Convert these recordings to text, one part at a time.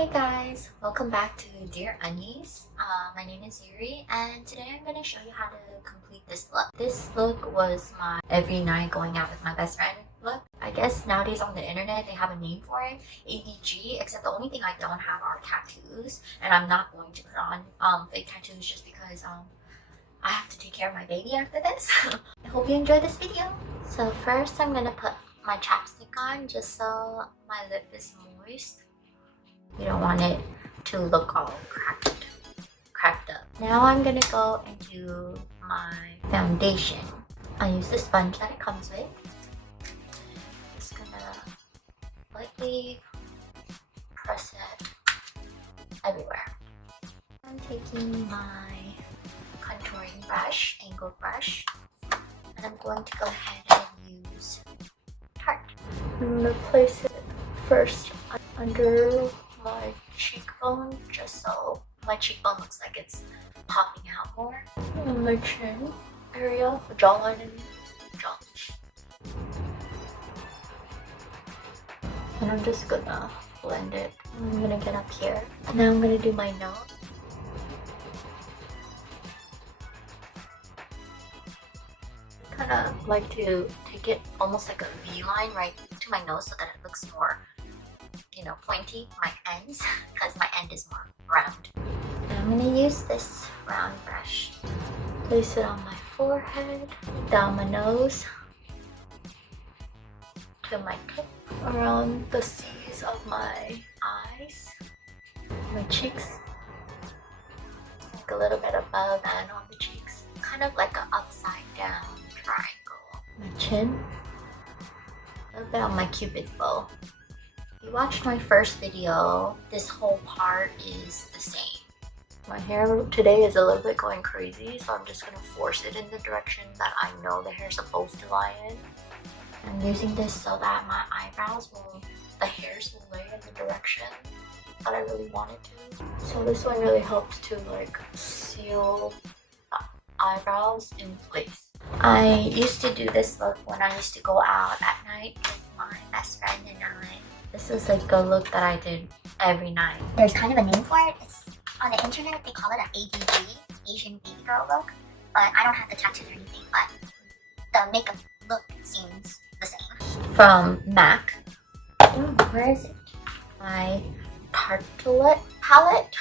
Hey guys, welcome back to Dear Unnies. My name is Yuree and today I'm going to show you how to complete this look. This look was my every night going out with my best friend look. I guess nowadays on the internet they have a name for it, ABG, except the only thing I don't have are tattoos, and I'm not going to put on fake tattoos just because I have to take care of my baby after this. I hope you enjoyed this video. So first I'm going to put my chapstick on just so my lip is moist. You don't want it to look all cracked up. Now I'm gonna go and do my foundation. I use the sponge that it comes with. Just gonna lightly press it everywhere. I'm taking my contouring brush, angled brush, and I'm going to go ahead and use Tarte. I'm gonna place it first under my cheekbone, just so my cheekbone looks like it's popping out more. On my chin area, jawline and jaw. And I'm just gonna blend it. I'm gonna get up here. And now I'm gonna do my nose. Kinda like to take it almost like a V line right to my nose so that it looks more, you know, pointy, my ends, because my end is more round. And I'm gonna use this round brush. Place it on my forehead, down my nose, to my tip, around the C's of my eyes, my cheeks, like a little bit above and on the cheeks, kind of like an upside down triangle. My chin, a little bit on my cupid bow. If you watched my first video, this whole part is the same. My hair today is a little bit going crazy, so I'm just going to force it in the direction that I know the hair is supposed to lie in. I'm using this so that my eyebrows will, the hairs will lay in the direction that I really want it to. So this one really helps to like seal eyebrows in place. I used to do this look when I used to go out at night with my best friend and I. This is like a look that I did every night. There's kind of a name for it. It's on the internet, they call it an ABG, Asian baby girl look. But I don't have the tattoos or anything, but the makeup look seems the same. From MAC. Where is it? My Tartelette palette.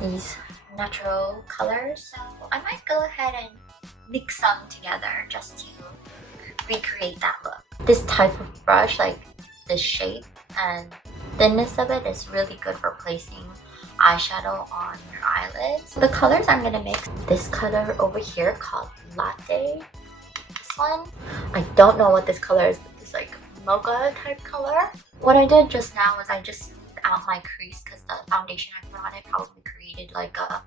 These natural colors. So I might go ahead and mix some together just to recreate that look. This type of brush, like the shape and thinness of it, is really good for placing eyeshadow on your eyelids. The colors I'm gonna mix, this color over here called Latte. This one, I don't know what this color is, but it's like mocha type color. What I did just now was I just smoothed out my crease because the foundation I put on it probably created like a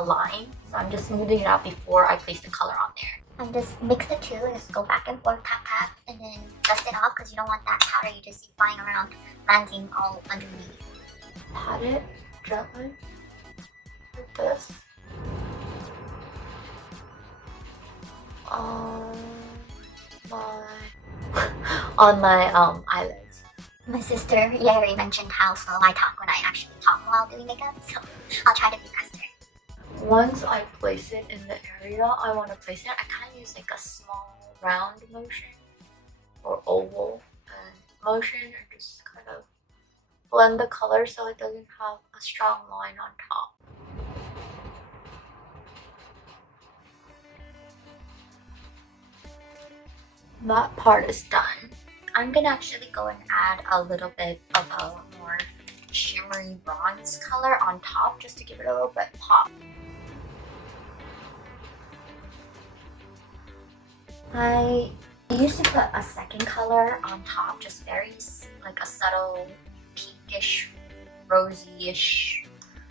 line. So I'm just smoothing it out before I place the color on there. And just mix the two and just go back and forth, tap tap, and then dust it off because you don't want that powder you just see flying around landing all underneath. Pat it gently like this on my eyelids. My sister Yuree mentioned how slow I talk when I actually talk while doing makeup, so I'll try to be faster. Once I place it in the area I want to place it, I kind of use like a small round motion or oval motion and just kind of blend the color so it doesn't have a strong line on top. That part is done. I'm gonna actually go and add a little bit of a more shimmery bronze color on top just to give it a little bit pop. I used to put a second color on top, just very like a subtle pinkish, rosy-ish,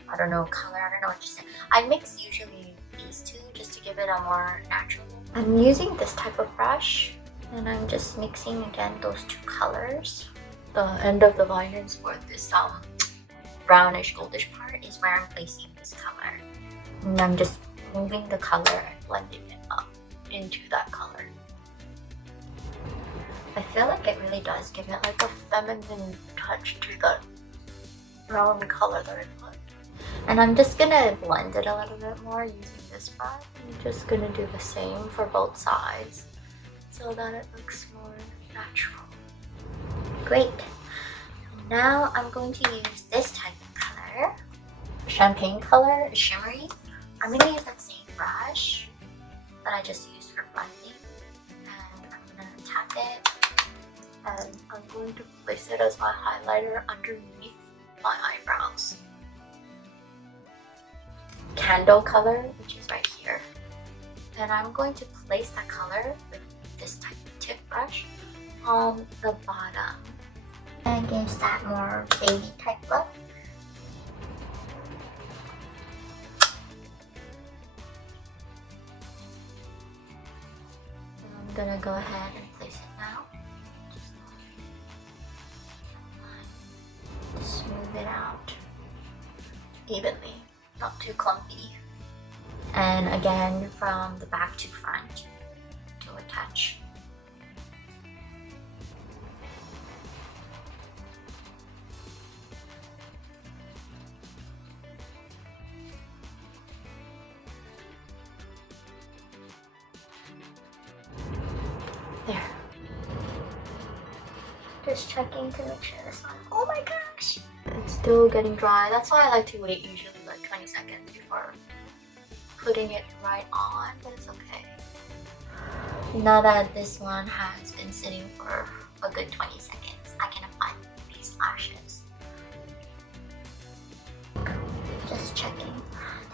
I don't know, color, I don't know what to say. I mix usually these two just to give it a more natural. I'm using this type of brush and I'm just mixing again those two colors. The end of the liners for this brownish goldish part is where I'm placing this color. And I'm just moving the color and blending it up into that color. I feel like it really does give it like a feminine touch to the brown color that I put. And I'm just gonna blend it a little bit more using this brush. I'm just gonna do the same for both sides so that it looks more natural. Great. Now I'm going to use this type of color, champagne color, shimmery. I'm gonna use that same brush that I just used for blending, and I'm gonna tap it, and I'm going to place it as my highlighter underneath my eyebrows. Candle color, which is right here, and I'm going to place that color with this type of tip brush on the bottom. And gives that more baby type look. I'm gonna go ahead and place it now. Just smooth it out evenly, not too clumpy. And again, from the back to front to attach. There. Just checking to make sure this one. Oh my gosh! It's still getting dry. That's why I like to wait usually like 20 seconds before putting it right on, but it's okay. Now that this one has been sitting for a good 20 seconds, I can apply these lashes. Just checking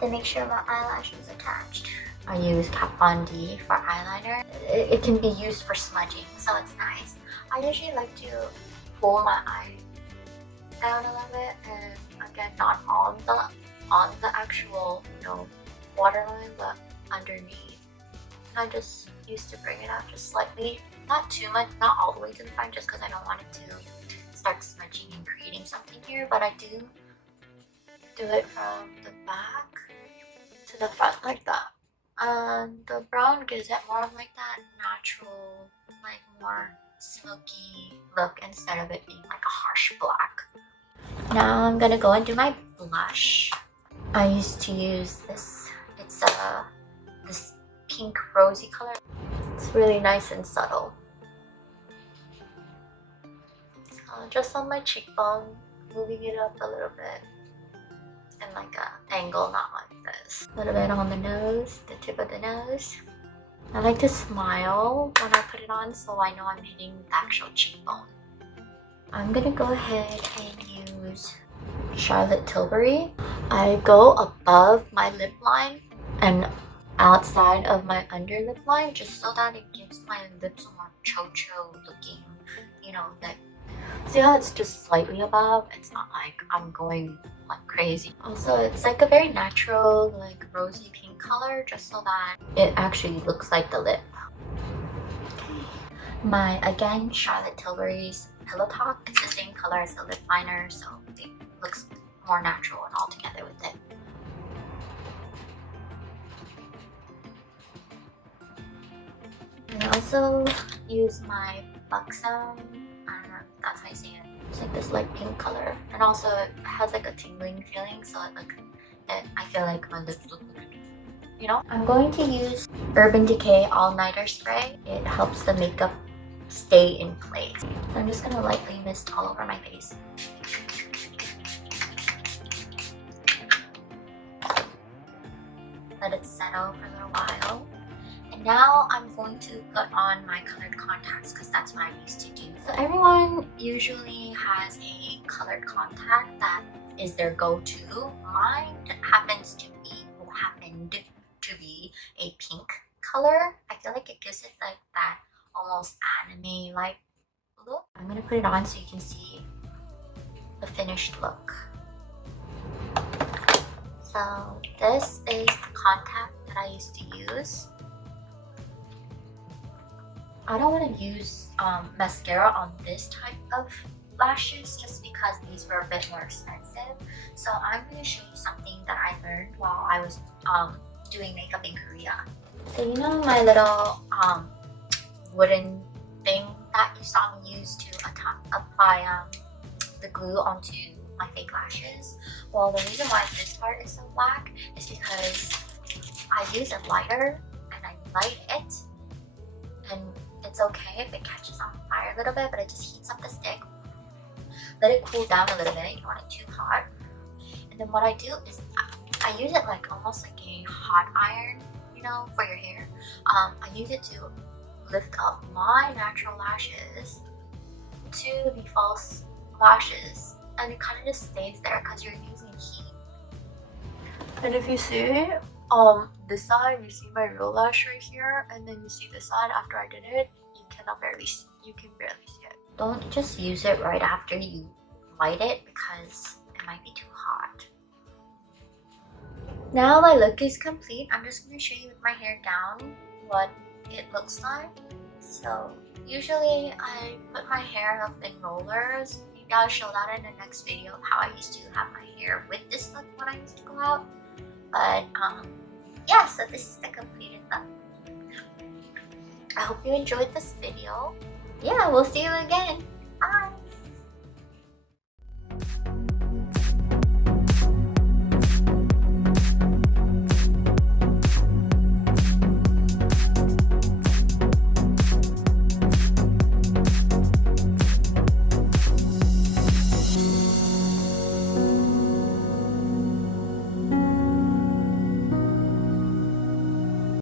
to make sure my eyelash is attached. I use Kat Von D for eyeliner. It can be used for smudging, so it's nice. I usually like to pull my eye down a little bit, and again, not on the actual, waterline, but underneath. And I just used to bring it out just slightly, not too much, not all the way to the front, just because I don't want it to start smudging and creating something here. But I do it from the back to the front like that. And the brown gives it more of like that natural, like more smoky look instead of it being like a harsh black. Now I'm gonna go and do my blush. I used to use this. It's this pink rosy color. It's really nice and subtle. So just on my cheekbone, moving it up a little bit. And like an angle, not like this. A little bit on the nose, the tip of the nose. I like to smile when I put it on, so I know I'm hitting the actual cheekbone. I'm gonna go ahead and use Charlotte Tilbury. I go above my lip line and outside of my under lip line, just so that it gives my lips a more chocho looking, lip. See how it's just slightly above? It's not like I'm going like crazy. Also, it's like a very natural, like rosy pink color, just so that it actually looks like the lip. Okay. My, again, Charlotte Tilbury's Pillow Talk. It's the same color as the lip liner, so it looks more natural and all together with it. And I also use my Buxom, I don't know if that's how you say it. It's like this light pink color, and also it has like a tingling feeling, so I feel like my lips look good. I'm going to use Urban Decay All Nighter Spray. It helps the makeup stay in place. So I'm just gonna lightly mist all over my face. Let it settle for a little while. And now I'm going to put on my colored contacts because that's what I used to do. So everyone usually has a colored contact that is their go-to. Mine happened to be a pink color. I feel like it gives it like that almost anime-like look. I'm gonna put it on so you can see the finished look. So this is the contact that I used to use. I don't want to use mascara on this type of lashes just because these were a bit more expensive. So I'm going to show you something that I learned while I was doing makeup in Korea. So my little wooden thing that you saw me use to apply the glue onto my fake lashes. Well, the reason why this part is so black is because I use a lighter and I light it, and it's okay if it catches on fire a little bit, but it just heats up the stick. Let it cool down a little bit. You don't want it too hot. And then what I do is I use it like almost like a hot iron, you know, for your hair. I use it to lift up my natural lashes to the false lashes, and it kind of just stays there because you're using heat. And if you see this side, you see my real lash right here, and then you see this side after I did it, you can barely see it. Don't just use it right after you light it because it might be too hot. Now my look is complete. I'm just going to show you with my hair down what it looks like. So usually I put my hair up in rollers. Maybe I'll show that in the next video of how I used to have my hair with this look when I used to go out. But yeah, so this is the completed look. I hope you enjoyed this video. Yeah, we'll see you again. Bye!